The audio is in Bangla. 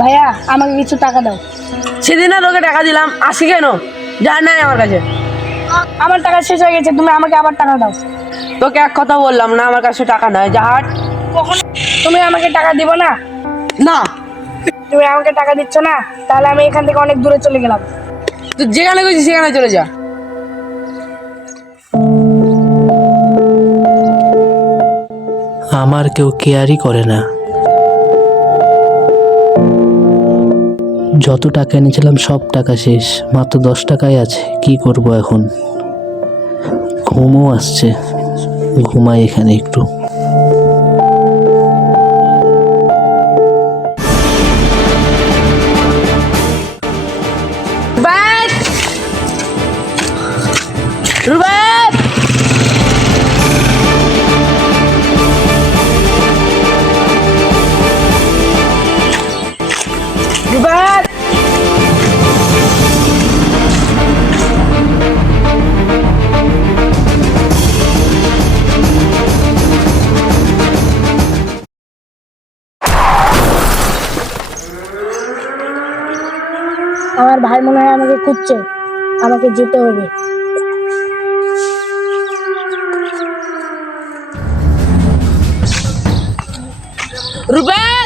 ভাইয়া আমাকে কিছু টাকা দাও। সেদিন না তোকে টাকা দিলাম, আসি কেন? যা নাই আমার কাছে। আমার টাকা শেষ হয়ে গেছে, তুমি আমাকে আবার টাকা দাও। তোকে এক কথা বললাম না, আমার কাছে টাকা নাই, যা হাট। কখনো তুমি আমাকে টাকা দিবে না? না, তুমি আমাকে টাকা দিচ্ছ না, তাহলে আমি এখান থেকে অনেক দূরে চলে গেলাম। তুই যেখানে গেছিস সেখানে চলে যা। আমার কেউ কেয়ারই করে না। যত টাকা এনেছিলাম সব টাকা শেষ, মাত্র 10 টাকাই আছে। কি করব এখন? ঘুমও আসছে, ঘুমাই এখানে একটু। রুবেল! রুবেল! রুবেল! আমার ভাই মনে হয় আমাকে খুঁজছে, আমাকে যেতে হবে। রুবেল!